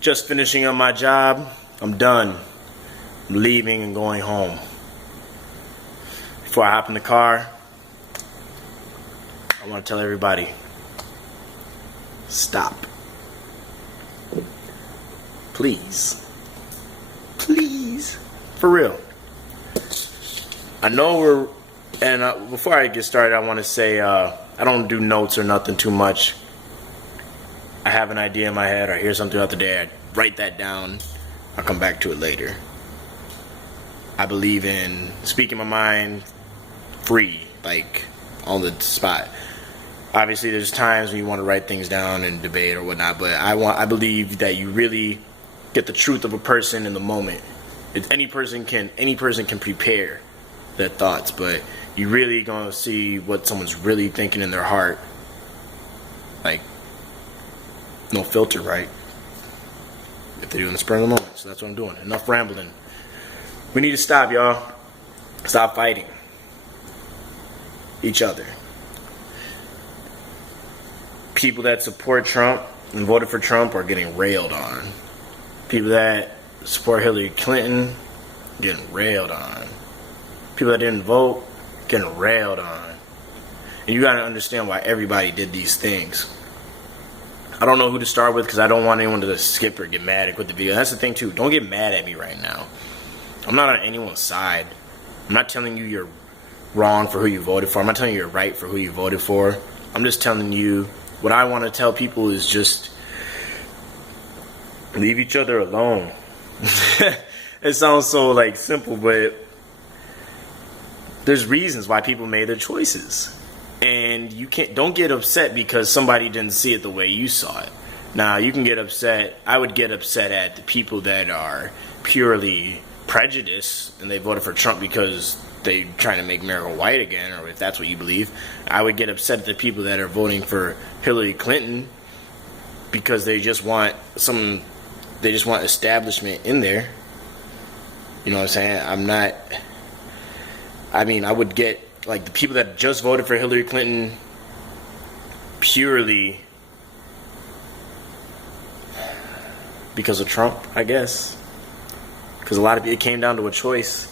Just finishing up my job. I'm done. I'm leaving and going home. Before I hop in the car, I want to tell everybody, stop. Please. Please. For real. I know before I get started, I want to say, I don't do notes or nothing too much. I have an idea in my head, or I hear something throughout the day, I write that down, I'll come back to it later. I believe in speaking my mind free, like on the spot. Obviously, there's times when you want to write things down and debate or whatnot, but I believe that you really get the truth of a person in the moment. Any person can prepare their thoughts, but you really gonna see what someone's really thinking in their heart. Like, no filter, right? If they do in the spur of the moment. So that's what I'm doing. Enough rambling. We need to stop, y'all. Stop fighting each other. People that support Trump and voted for Trump are getting railed on. People that support Hillary Clinton getting railed on. People that didn't vote getting railed on. And you gotta understand why everybody did these things. I don't know who to start with because I don't want anyone to skip or get mad and quit the video. That's the thing too. Don't get mad at me right now. I'm not on anyone's side. I'm not telling you you're wrong for who you voted for. I'm not telling you you're right for who you voted for. I'm just telling you what I want to tell people is just leave each other alone. It sounds so like simple, but there's reasons why people made their choices. And you don't get upset because somebody didn't see it the way you saw it. Now, you can get upset. I would get upset at the people that are purely prejudiced and they voted for Trump because they trying to make America white again, or if that's what you believe. I would get upset at the people that are voting for Hillary Clinton because they just want establishment in there. You know what I'm saying? I would get like the people that just voted for Hillary Clinton purely because of Trump, I guess. Because it came down to a choice.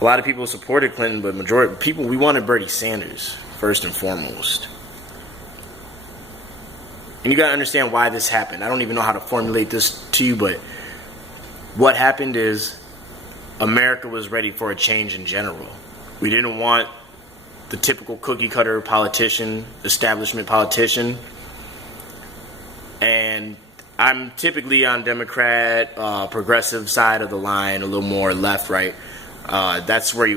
A lot of people supported Clinton, but majority of people, we wanted Bernie Sanders first and foremost. And you gotta understand why this happened. I don't even know how to formulate this to you, but what happened is America was ready for a change in general. We didn't want the typical cookie cutter politician, establishment politician. And I'm typically on Democrat, progressive side of the line, a little more left, right? That's where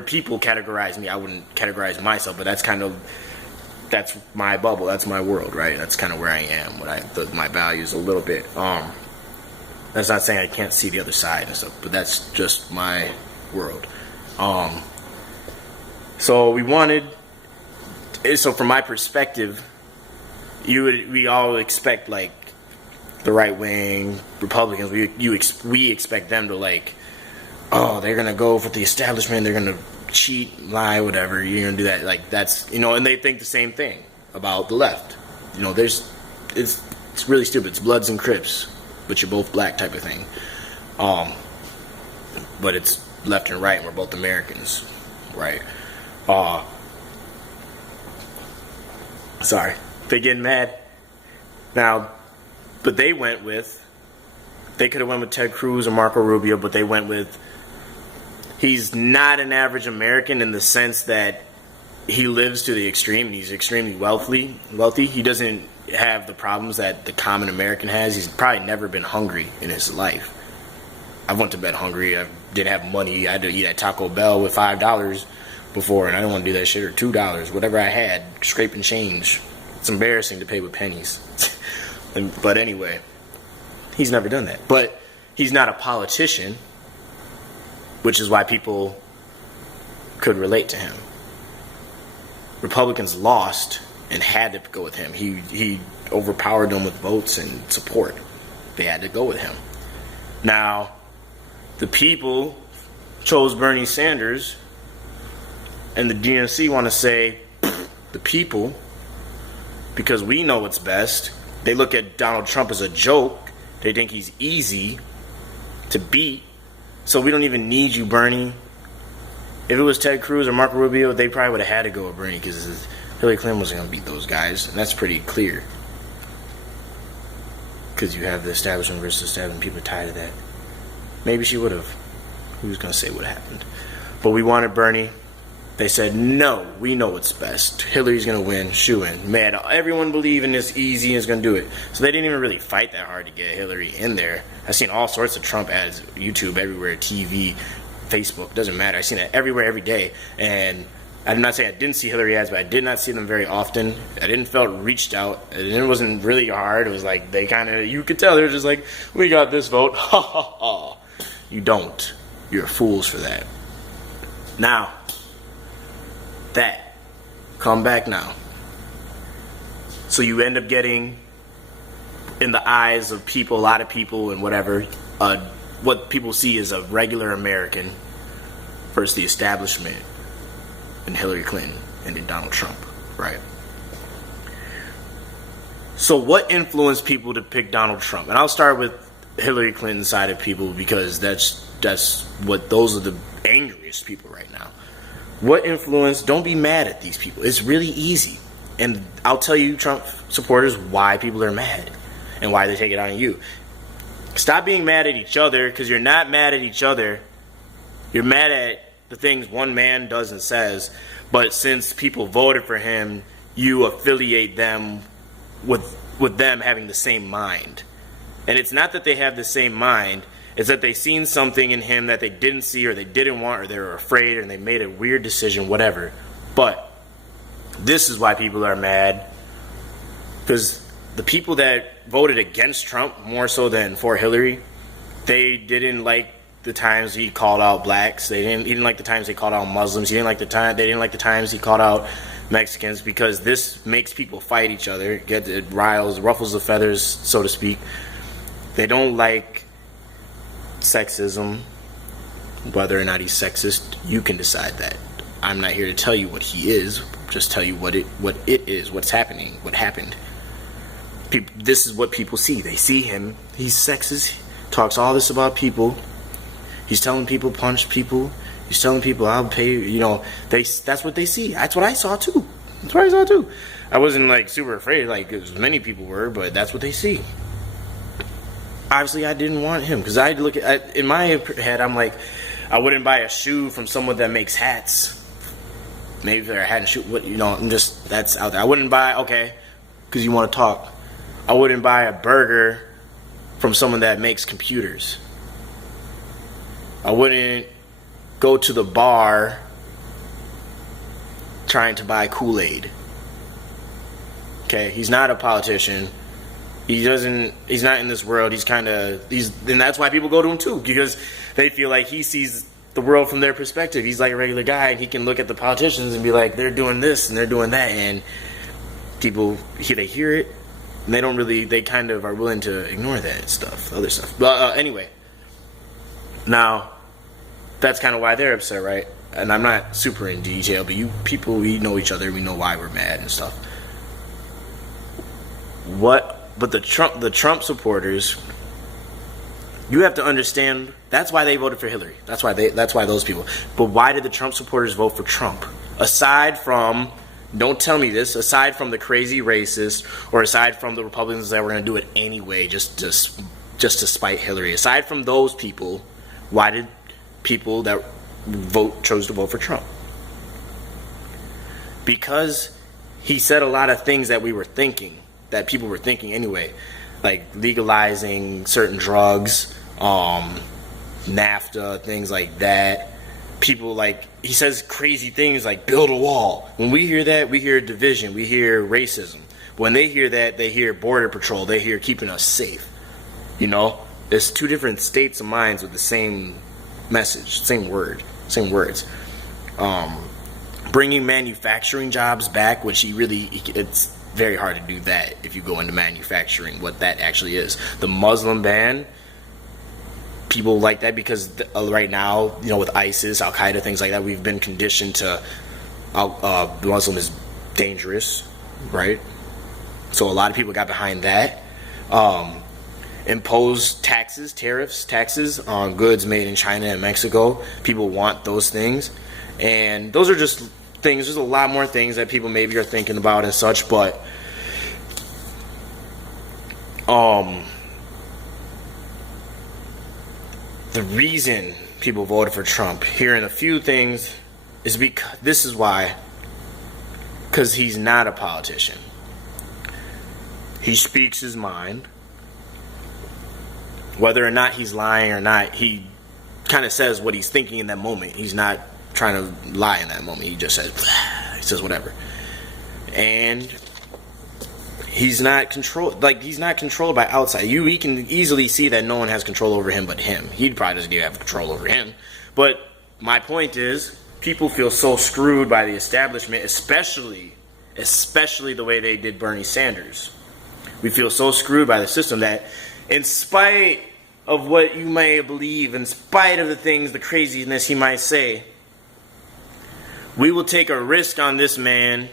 people categorize me. I wouldn't categorize myself, but that's my bubble. That's my world, right? That's kind of where I am. My values a little bit. That's not saying I can't see the other side and stuff, but that's just my world. So from my perspective, we all expect like the right wing Republicans. We expect them to like, oh, they're gonna go for the establishment. They're gonna cheat, lie, whatever. You're gonna do that. Like that's and they think the same thing about the left. It's really stupid. It's Bloods and Crips, but you're both black type of thing. But it's left and right. And we're both Americans, right? Sorry, they getting mad now, but they could have went with Ted Cruz or Marco Rubio, but they went with, he's not an average American in the sense that he lives to the extreme and he's extremely wealthy. He doesn't have the problems that the common American has. He's probably never been hungry in his life. I went to bed hungry. I didn't have money. I had to eat at Taco Bell with $5 before, and I didn't want to do that shit, or $2, whatever I had, scraping change. It's embarrassing to pay with pennies. But anyway, he's never done that. But he's not a politician, which is why people could relate to him. Republicans lost and had to go with him. He overpowered them with votes and support. They had to go with him. Now, the people chose Bernie Sanders, and the DNC want to say, the people, because we know what's best. They look at Donald Trump as a joke, They think he's easy to beat. So we don't even need you, Bernie. If it was Ted Cruz or Marco Rubio, they probably would have had to go with Bernie because Hillary Clinton wasn't going to beat those guys. And that's pretty clear. Because you have the establishment versus establishment. People are tired of that. Maybe she would have. Who's going to say what happened? But we wanted Bernie. They said, no, we know what's best. Hillary's going to win. Shoo-in. Man, everyone believe in this easy and is going to do it. So they didn't even really fight that hard to get Hillary in there. I've seen all sorts of Trump ads, YouTube, everywhere, TV, Facebook, doesn't matter. I've seen it everywhere, every day. And I'm not saying I didn't see Hillary ads, but I did not see them very often. I didn't felt reached out. It wasn't really hard. It was like they kind of, you could tell they were just like, we got this vote. Ha ha ha. You don't. You're fools for that. Now, that. Come back now. So you end up getting, in the eyes of people, a lot of people and whatever, what people see as a regular American versus the establishment and Hillary Clinton and then Donald Trump, right? So what influenced people to pick Donald Trump? And I'll start with Hillary Clinton's side of people because those are the angriest people right now. What influence? Don't be mad at these people. It's really easy. And I'll tell you, Trump supporters, why people are mad and why they take it on you. Stop being mad at each other because you're not mad at each other. You're mad at the things one man does and says. But since people voted for him, you affiliate them with them having the same mind. And it's not that they have the same mind. Is that they seen something in him that they didn't see or they didn't want or they were afraid and they made a weird decision, whatever. But this is why people are mad. Because the people that voted against Trump more so than for Hillary, they didn't like the times he called out blacks. He didn't like the times they called out Muslims. They didn't like the times he called out Mexicans because this makes people fight each other. It ruffles the feathers, so to speak. They don't like sexism. Whether or not he's sexist, you can decide that. I'm not here to tell you what he is, just tell you what it is, what's happening, what happened. This is what people see. They see him, he's sexist, talks all this about people. He's telling people punch people. He's telling people I'll pay, that's what they see. That's what I saw too. I wasn't like super afraid like as many people were, but that's what they see. Obviously, I didn't want him because I look at in my head. I'm like, I wouldn't buy a shoe from someone that makes hats. Maybe if they're a hat and shoe, I'm just that's out there. I wouldn't buy because you want to talk. I wouldn't buy a burger from someone that makes computers. I wouldn't go to the bar trying to buy Kool-Aid. Okay, he's not a politician. He's not in this world. And that's why people go to him too, because they feel like he sees the world from their perspective. He's like a regular guy, and he can look at the politicians and be like, they're doing this and they're doing that, and people, they hear it, and they kind of are willing to ignore that stuff, other stuff. But anyway, now, that's kind of why they're upset, right? And I'm not super in detail, but we know each other, we know why we're mad and stuff. But the Trump supporters, you have to understand, that's why they voted for Hillary. That's why those people. But why did the Trump supporters vote for Trump? Aside from, don't tell me this, aside from the crazy racists, or aside from the Republicans that were going to do it anyway, just to spite Hillary. Aside from those people, why did people that chose to vote for Trump? Because he said a lot of things that we were thinking. That people were thinking anyway, like legalizing certain drugs, NAFTA, things like that. People he says crazy things like build a wall. When we hear that, we hear division, we hear racism. When they hear that, they hear border patrol, they hear keeping us safe. There's two different states of minds with the same message, same words. Bringing manufacturing jobs back, which it's very hard to do that if you go into manufacturing, what that actually is. The Muslim ban, people like that because right now, with ISIS, Al-Qaeda, things like that, we've been conditioned to Muslim is dangerous, right? So a lot of people got behind that. impose taxes on goods made in China and Mexico. People want those things, and those are just things. There's a lot more things that people maybe are thinking about and such, but the reason people voted for Trump, hearing a few things, is because he's not a politician. He speaks his mind. Whether or not he's lying or not, he kind of says what he's thinking in that moment. He's not trying to lie in that moment. He just says, he says whatever. And he's not controlled. Like, he's not controlled by outside. We can easily see that no one has control over him but him. He'd probably just have control over him. But my point is, people feel so screwed by the establishment, especially the way they did Bernie Sanders. We feel so screwed by the system that, in spite of what you may believe, in spite of the things, the craziness he might say, we will take a risk on this man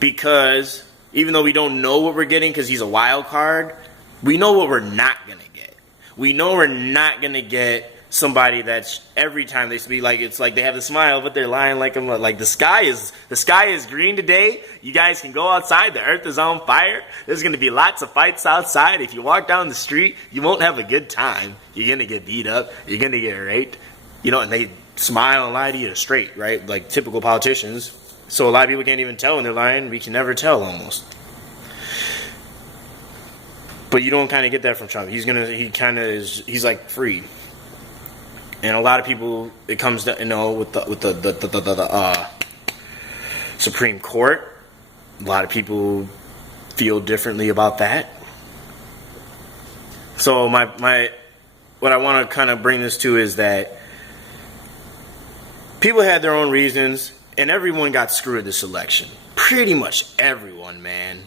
because even though we don't know what we're getting because he's a wild card, we know what we're not going to get. We know we're not going to get somebody that's every time they speak, like, it's like they have the smile, but they're lying like the sky is green today. You guys can go outside. The earth is on fire. There's going to be lots of fights outside. If you walk down the street, you won't have a good time. You're going to get beat up. You're going to get raped. You know, and they smile and lie to you straight, right? Like typical politicians. So a lot of people can't even tell when they're lying. We can never tell almost. But you don't kind of get that from Trump. He's like free. And a lot of people, it comes to, with the Supreme Court, a lot of people feel differently about that. So what I want to kind of bring this to is that people had their own reasons, and everyone got screwed this election. Pretty much everyone, man.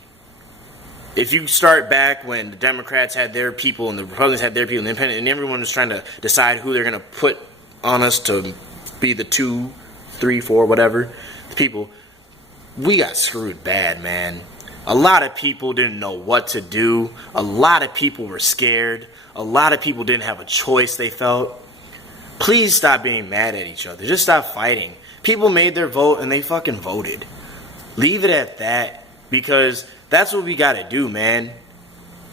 If you start back when the Democrats had their people and the Republicans had their people, and independent, and everyone was trying to decide who they're going to put on us to be the 2, 3, 4, whatever, the people, we got screwed bad, man. A lot of people didn't know what to do. A lot of people were scared. A lot of people didn't have a choice, they felt. Please stop being mad at each other. Just stop fighting. People made their vote and they fucking voted. Leave it at that, because that's what we gotta do, man.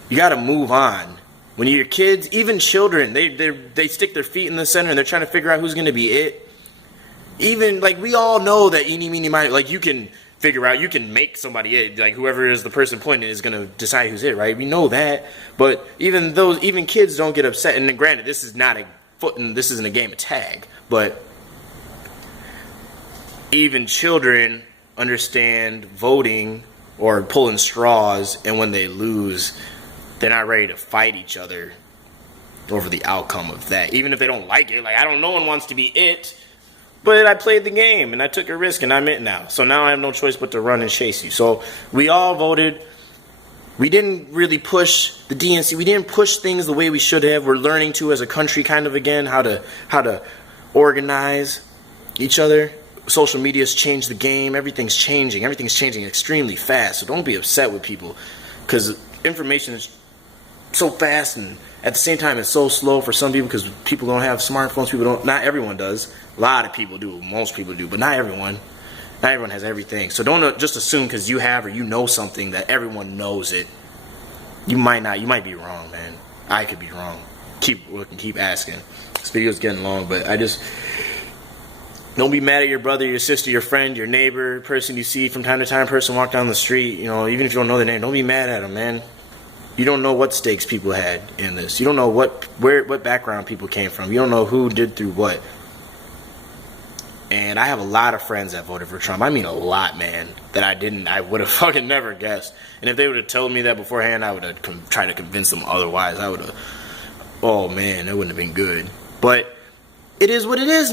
You gotta move on. When you're kids, even children, they stick their feet in the center and they're trying to figure out who's gonna be it. Even, like, we all know that eeny, meeny, miny, like, you can figure out, you can make somebody it. Like, whoever is the person pointing is gonna decide who's it, right? We know that. But even kids don't get upset. And then, granted, this isn't a game of tag, but even children understand voting or pulling straws, and when they lose, they're not ready to fight each other over the outcome of that. Even if they don't like it, like, no one wants to be it, but I played the game and I took a risk and I'm it now. So now I have no choice but to run and chase you. So we all voted. We didn't really push the DNC. We didn't push things the way we should have. We're learning to, as a country, kind of again, how to organize each other. Social media's changed the game. Everything's changing. Everything's changing extremely fast. So don't be upset with people, because information is so fast, and at the same time it's so slow for some people, because people don't have smartphones. Not everyone does. A lot of people do. Most people do, but not everyone. Not everyone has everything. So don't just assume because you have or you know something that everyone knows it. You might not. You might be wrong, man. I could be wrong. Keep looking. Keep asking. This video's getting long, but don't be mad at your brother, your sister, your friend, your neighbor, person you see from time to time, person walk down the street, even if you don't know their name. Don't be mad at them, man. You don't know what stakes people had in this. You don't know what background people came from. You don't know who did through what. And I have a lot of friends that voted for Trump. I mean a lot, man, that I would have fucking never guessed. And if they would have told me that beforehand, I would have tried to convince them otherwise. Oh man, that wouldn't have been good. But it is what it is now.